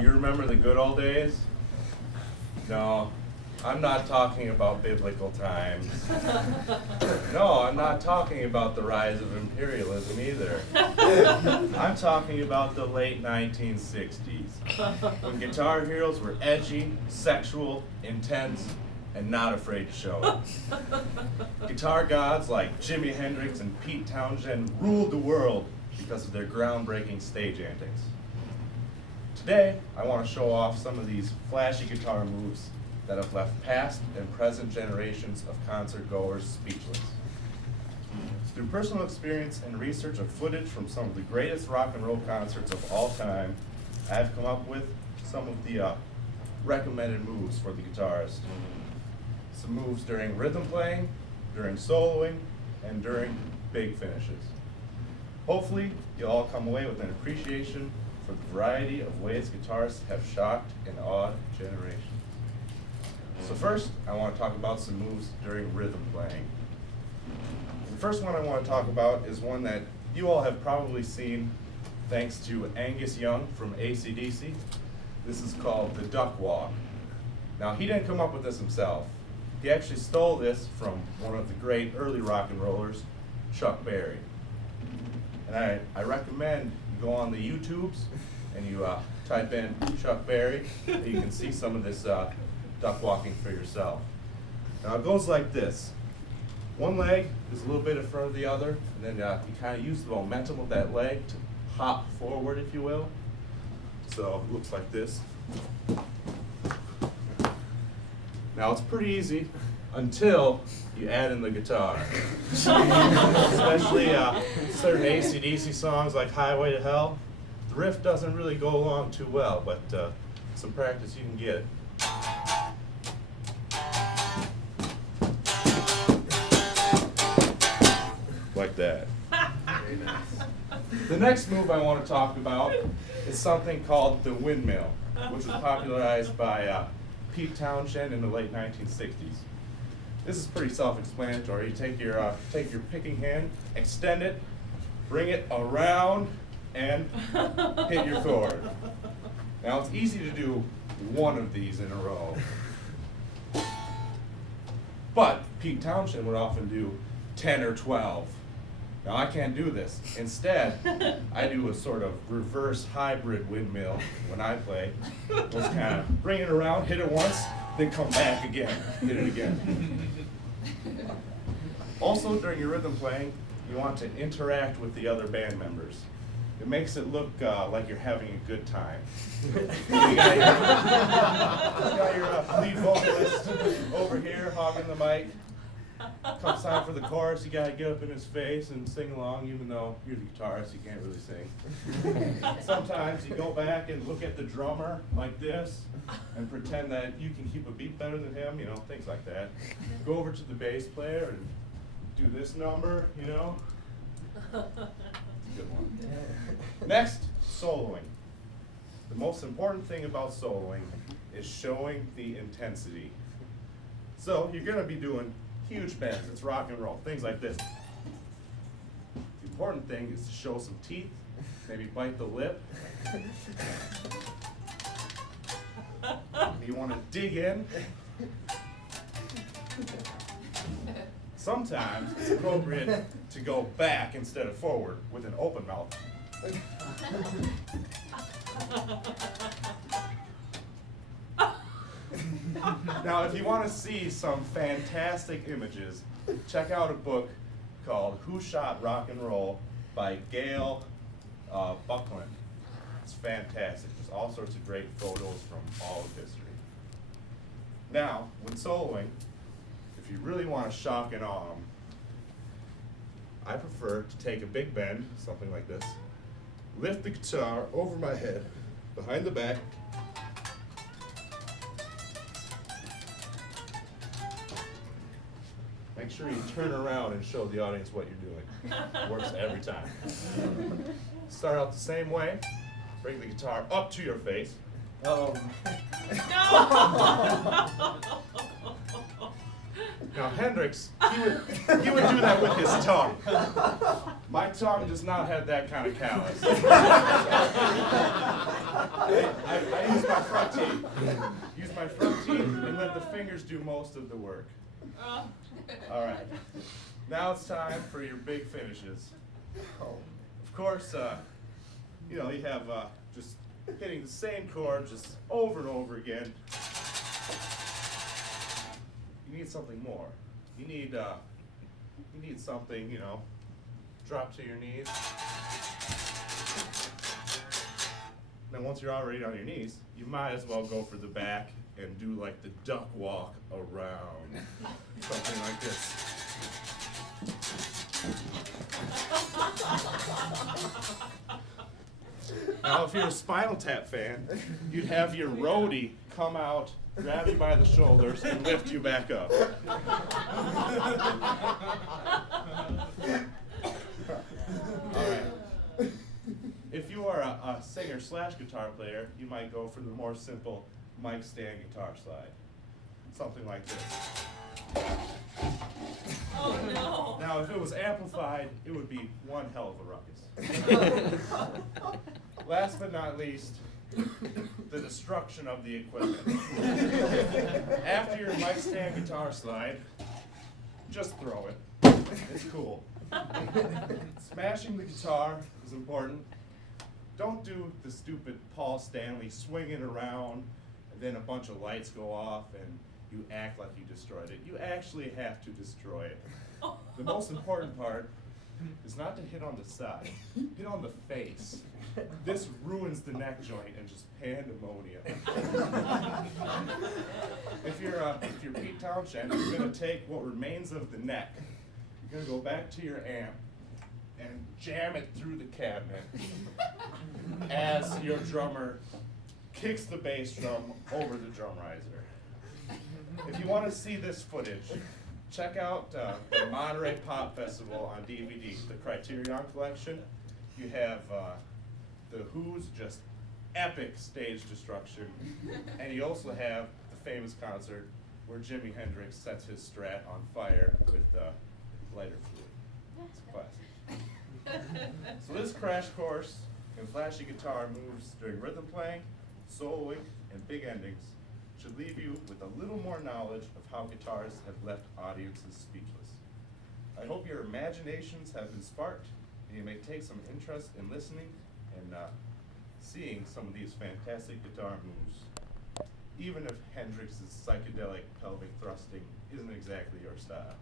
Do you remember the good old days? No, I'm not talking about biblical times. No, I'm not talking about the rise of imperialism either. I'm talking about the late 1960s, when guitar heroes were edgy, sexual, intense, and not afraid to show it. Guitar gods like Jimi Hendrix and Pete Townshend ruled the world because of their groundbreaking stage antics. Today, I want to show off some of these flashy guitar moves that have left past and present generations of concert goers speechless. Through personal experience and research of footage from some of the greatest rock and roll concerts of all time, I've come up with some of the recommended moves for the guitarist. Some moves during rhythm playing, during soloing, and during big finishes. Hopefully, you'll all come away with an appreciation for the variety of ways guitarists have shocked and awed generations. So first, I want to talk about some moves during rhythm playing. The first one I want to talk about is one that you all have probably seen thanks to Angus Young from AC/DC. This is called the duck walk. Now, he didn't come up with this himself. He actually stole this from one of the great early rock and rollers, Chuck Berry. And I recommend you go on the YouTubes and you type in Chuck Berry, and you can see some of this duck walking for yourself. Now it goes like this. One leg is a little bit in front of the other, and then you kind of use the momentum of that leg to hop forward, if you will. So it looks like this. Now it's pretty easy until you add in the guitar. Especially certain AC/DC songs like Highway to Hell. The riff doesn't really go along too well, but some practice you can get. Like that. Very nice. The next move I want to talk about is something called the windmill, which was popularized by Pete Townshend in the late 1960s. This is pretty self-explanatory. You take your picking hand, extend it, bring it around, and hit your chord. Now it's easy to do one of these in a row, but Pete Townshend would often do 10 or 12. Now I can't do this. Instead, I do a sort of reverse hybrid windmill when I play. Just kind of bring it around, hit it once, then come back again, hit it again. Also, during your rhythm playing, you want to interact with the other band members. It makes it look like you're having a good time. You got your lead vocalist over here hogging the mic. Comes time for the chorus, you gotta get up in his face and sing along, even though you're the guitarist, you can't really sing. Sometimes you go back and look at the drummer like this and pretend that you can keep a beat better than him, you know, things like that. Go over to the bass player and do this number, you know. It's a good one. Next, soloing. The most important thing about soloing is showing the intensity. So you're gonna be doing huge bends, it's rock and roll, things like this. The important thing is to show some teeth, maybe bite the lip. You want to dig in. Sometimes it's appropriate to go back instead of forward with an open mouth. Now, if you want to see some fantastic images, check out a book called Who Shot Rock and Roll by Gail Buckland. It's fantastic. There's all sorts of great photos from all of history. Now, when soloing, if you really want to shock and awe them, I prefer to take a big bend, something like this, lift the guitar over my head, behind the back, make sure you turn around and show the audience what you're doing. Works every time. Start out the same way. Bring the guitar up to your face. Now Hendrix, he would do that with his tongue. My tongue does not have that kind of callus. I use my front teeth. Use my front teeth and let the fingers do most of the work. All right. Now it's time for your big finishes. Of course, you know, you have just hitting the same chord just over and over again. You need something more. You need something, you know, drop to your knees. Now once you're already on your knees, you might as well go for the back and do like the duck walk around. Something like this. Now if you're a Spinal Tap fan, you'd have your roadie come out, grab you by the shoulders, and lift you back up. All right. If you are a singer/guitar player, you might go for the more simple mic stand guitar slide. Something like this. Oh no! Now, if it was amplified, it would be one hell of a ruckus. Last but not least, the destruction of the equipment. After your mic stand guitar slide, just throw it. It's cool. Smashing the guitar is important. Don't do the stupid Paul Stanley swinging around and then a bunch of lights go off and you act like you destroyed it. You actually have to destroy it. The most important part is not to hit on the side, hit on the face. This ruins the neck joint and just pandemonium. If you're Pete Townshend, you're gonna take what remains of the neck, you're gonna go back to your amp and jam it through the cabinet as your drummer kicks the bass drum over the drum riser. If you want to see this footage, check out the Monterey Pop Festival on DVD, the Criterion Collection. You have the Who's just epic stage destruction, and you also have the famous concert where Jimi Hendrix sets his Strat on fire with lighter fluid. It's a classic. So this crash course in flashy guitar moves during rhythm playing, soloing, and big endings should leave you with a little more knowledge of how guitars have left audiences speechless. I hope your imaginations have been sparked and you may take some interest in listening and seeing some of these fantastic guitar moves, even if Hendrix's psychedelic pelvic thrusting isn't exactly your style.